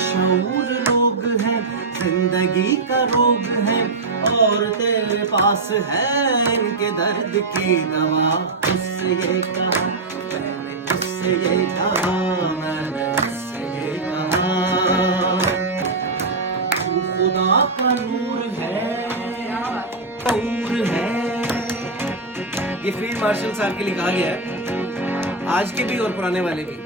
बेशऊर लोग हैं, जिंदगी का रोग है और तेरे पास है इनके दर्द की दवा। उससे ये कहा मैंने, उससे ये कहा मैंने, उससे ये कहा तू खुदा का नूर है, नूर है। ये फील्ड मार्शल साहब के लिए कहा गया है, आज के भी और पुराने वाले भी।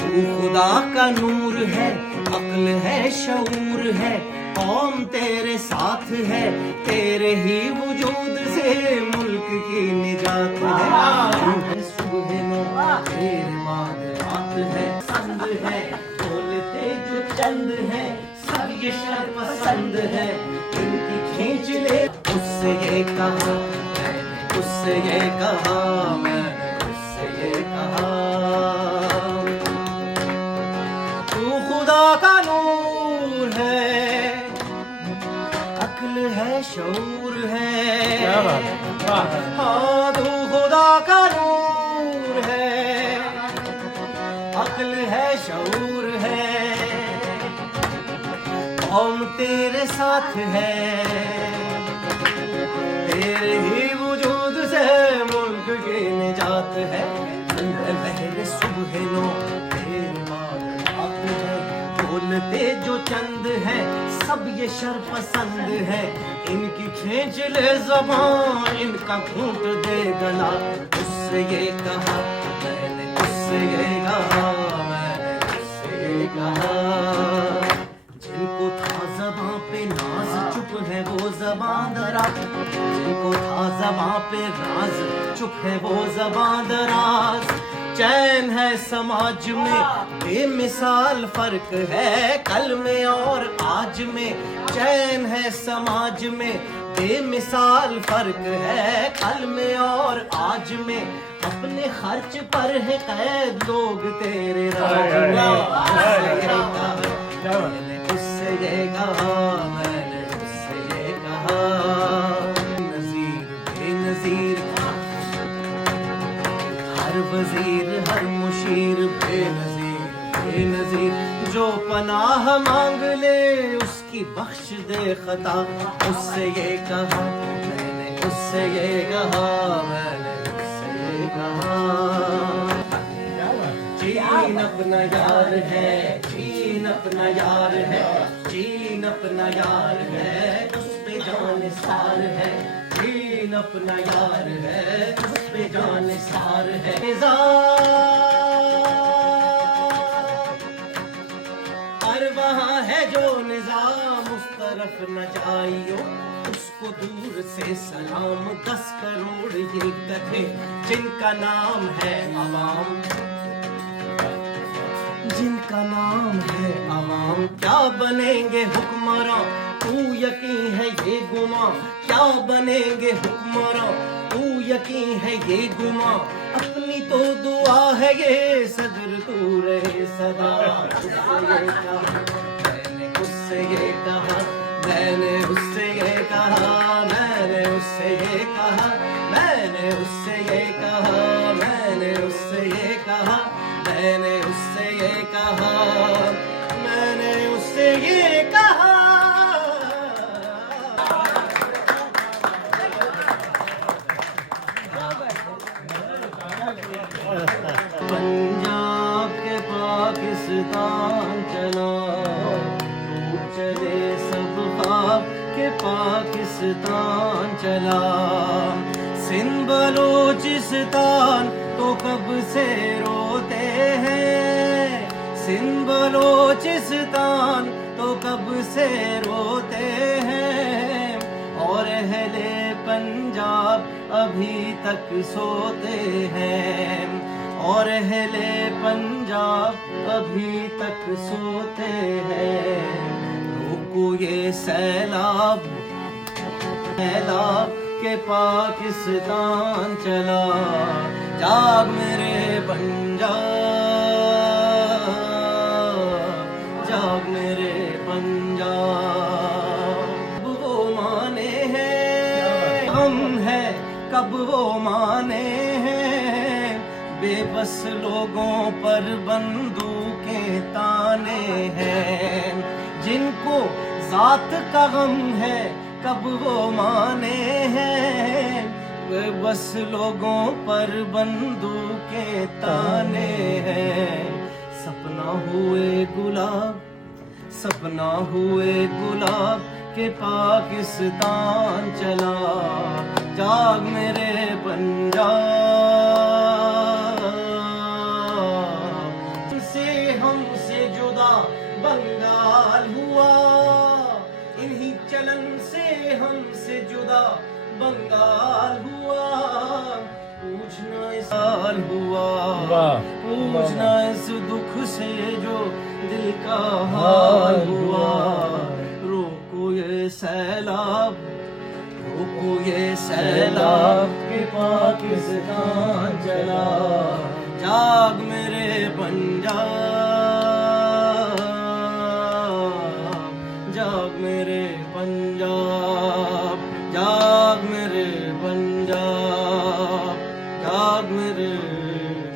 तू खुदा का नूर है, अक्ल है, शऊर है, कौम तेरे साथ है, तेरे ही वजूद से मुल्क की निजात है। सुबह नो तेरे बाद रात है, संद है, बोलते जो चंद है, सब ये शर पसंद है, इनकी खींच ले। उससे ये कहा मैंने, उससे ये कहा मैंने, उससे ये कहा तू खुदा का नूर है, अक्ल है, शऊर है। क्या बात है? हाँ तू खुदा का नूर है, अक्ल है, शऊर है, कौम तेरे साथ है, तेरे ही वजूद से मुल्क की निजात है। लहर सुबह नो तेरे बाद रात है, बोलते जो चंद है, सब ये शर पसंद है, इनकी खींच ले ज़बान, इनका घूंट दे गला। उससे ये कहा मैंने, उससे ये कहा मैंने, उससे ये कहा जिनको था ज़बां पे नाज, चुप है वो ज़बां दराज, जिनको था ज़बां पे नाज, चुप है वो ज़बां दराज। चैन है समाज में, बेमिसाल फर्क है कल में और आज में। चैन है समाज में, बेमिसाल फर्क है कल में और आज में। अपने खर्च पर है कैद लोग तेरे राज में। उससे ये कहा मैंने, उससे ये कहा नज़ीर बेनज़ीर, हर वजीर हर मुशीर बेनज़ीर बेनज़ीर, जो पनाह मांग ले उसकी बख्श दे खता। उससे ये कहा मैंने, उससे ये कहा मैंने, उससे ये कहा चीन अपना यार है, चीन अपना यार है, चीन अपना यार है, उस पे जान सार है। चीन अपना यार है, उस पे जान सार है। और वहाँ है जो निजाम, उस तरफ न जाइयो, उसको दूर से सलाम। 10 करोड़ ये गधे जिनका नाम है अवाम, जिनका नाम है अवाम, क्या बनेंगे हुक्मरां, तू यकीन है ये गुमा। क्या बनेंगे हुक्मरां, तू यकीन है ये गुमा। अपनी तो दुआ है ये सदर तू रहे सदा। उससे ये कहा मैंने, उससे ये कहा मैंने, उससे ये कहा मैंने, उससे ये कहा मैंने, उससे ये कहा मैंने, उससे ये कहा मैंने, उससे ये कहा। पंजाब के पाकिस्तान चला, तू चले सब ख्वाब के पाकिस्तान चला। सिंध बलूचिस्तान तो कब से रोते हैं, सिंध बलूचिस्तान तो कब से रोते हैं। और अहले पंजाब अभी तक सोते हैं, और अहले पंजाब अभी तक सोते हैं। रुको ये सैलाब, सैलाब के पाकिस्तान चला। जाग मेरे पंजाब, जाग मेरे पंजाब। वो माने हैं हम है, कब वो माने हैं। बेबस लोगों पर बंदूकें जात का गम है कब वो माने हैं, वे बस लोगों पर बंदूकें ताने हैं। सपना हुए गुलाब, सपना हुए गुलाब के पाकिस्तान चला, जाग मेरे पंजाब। हमसे जुदा बंगाल हुआ, इन्हीं चलन से हमसे जुदा बंगाल हुआ। पूछना इस साल हुआ, पूछना इस दुख से जो दिल का हाल हुआ। रोको ये सैलाब, रोको ये सैलाब के पाकिस्तान चला, जाग मेरे पंजाब, जाग मेरे पंजाब, जाग मेरे पंजाब, जाग मेरे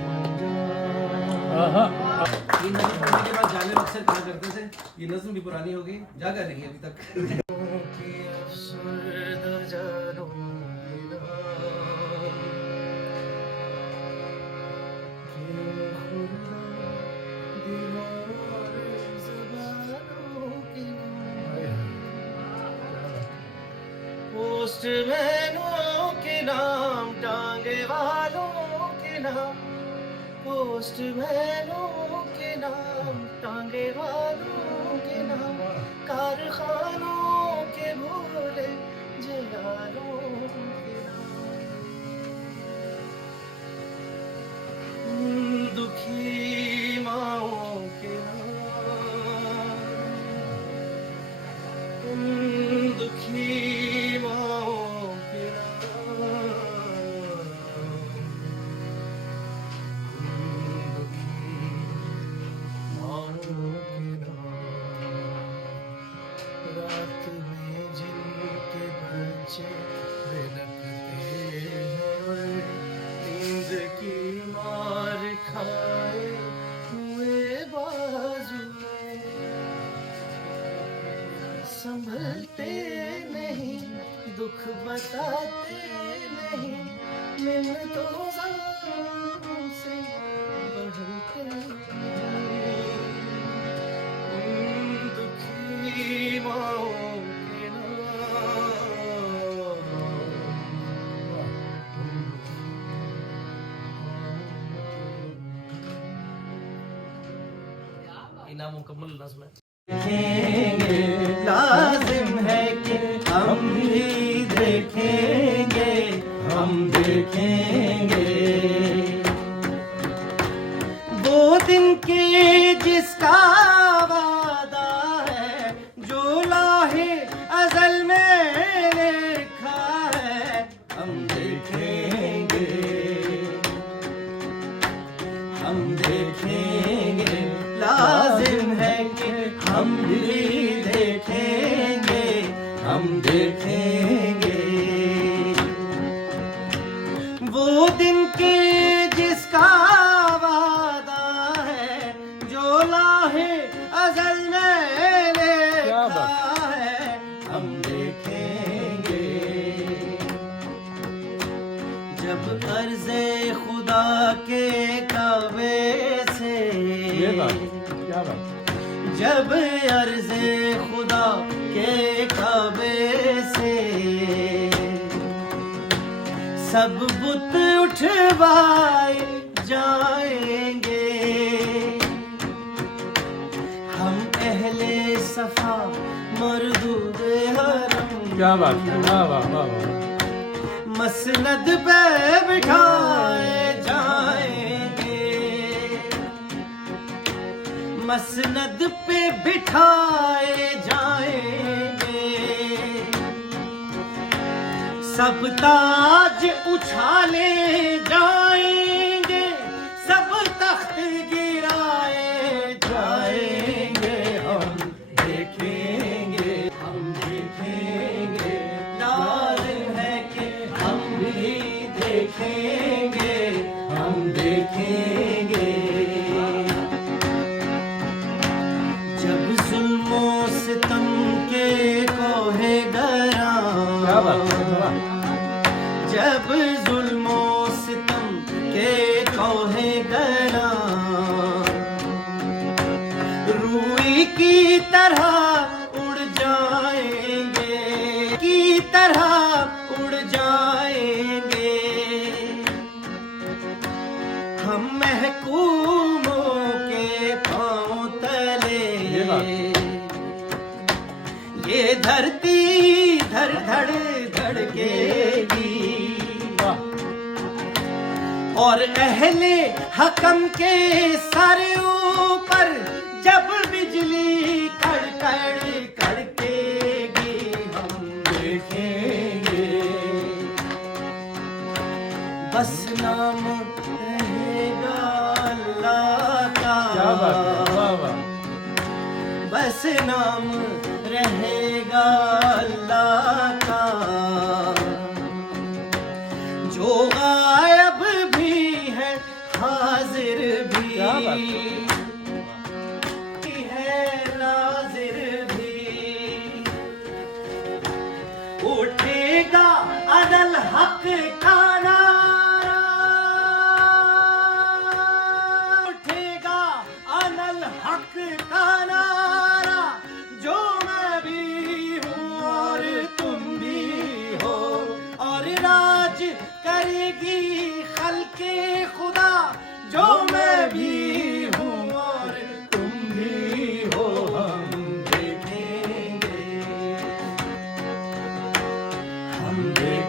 पंजाब। ये नज़म पढ़ने के बाद जाने अक्सर कहा करते थे, ये नज़म भी पुरानी हो गई, जागा नहीं अभी तक। पोस्टमैनों के नाम, टांगे वालों के नाम, पोस्टमैनों के नाम, टांगे वालों के नाम, कारखानों के भोले जलालों के नाम, दुखी माओं के नाम, दुखी संभलते नहीं, दुख बताते नहीं, मिन्नतों से बढ़ते दुखी माओं के नाम। इनाम मुकम्मल नज़्म है। देखेंगे, लाजिम है कि हम भी देखेंगे, हम देखेंगे वो दिन के जिसका वादा है, जो लाहे अज़ल में लिखा है। हम देखेंगे, हम देखेंगे, लाजिम है कि हम भी देखेंगे, हम देखेंगे वो दिन के जिसका वादा है, जो लाहे अज़ल में लिखा है। हम देखेंगे जब अर्ज़े खुदा के काबे से, जब अर्ज़े खुदा के काबे से सब बुत उठवाए जाएंगे, हम अहले सफा मरदूदे हरम, क्या बात है, वाह वाह वाह वाह, मसनद पे बिठाए जाएंगे, मसनद पे बिठाए जाएंगे, सब ताज उछाले जाएंगे, सब तख्त गिराए जाएंगे। हम देखेंगे, हम देखेंगे, लाज़िम है कि हम भी देखेंगे, हम देखेंगे जब जुल्मों सितम के बात है, वाह। जब जुल्मो सितम के कोहे गला रूई की तरह उड़ जाएंगे, की तरह उड़ जाएंगे हम महकूमों के पांव तले। ये धरती धड़ धड़ धड़केगी और अहले हकम के सर ऊपर जब बिजली कड़कड़ कड़केगी हम देखेंगे बस नाम रहेगा अल्लाह का। क्या बात है, वाह वाह। बस नाम रहेगा अल्लाह का जो गायब भी है हाजिर भी क्या बात है नाजिर भी। उठेगा अदल हक का नारा, उठेगा अदल हक का नारा जो मैं भी हूँ और तुम भी हो और राज करेगी खल्के खुदा जो मैं भी हूँ और तुम भी हो। हम देखेंगे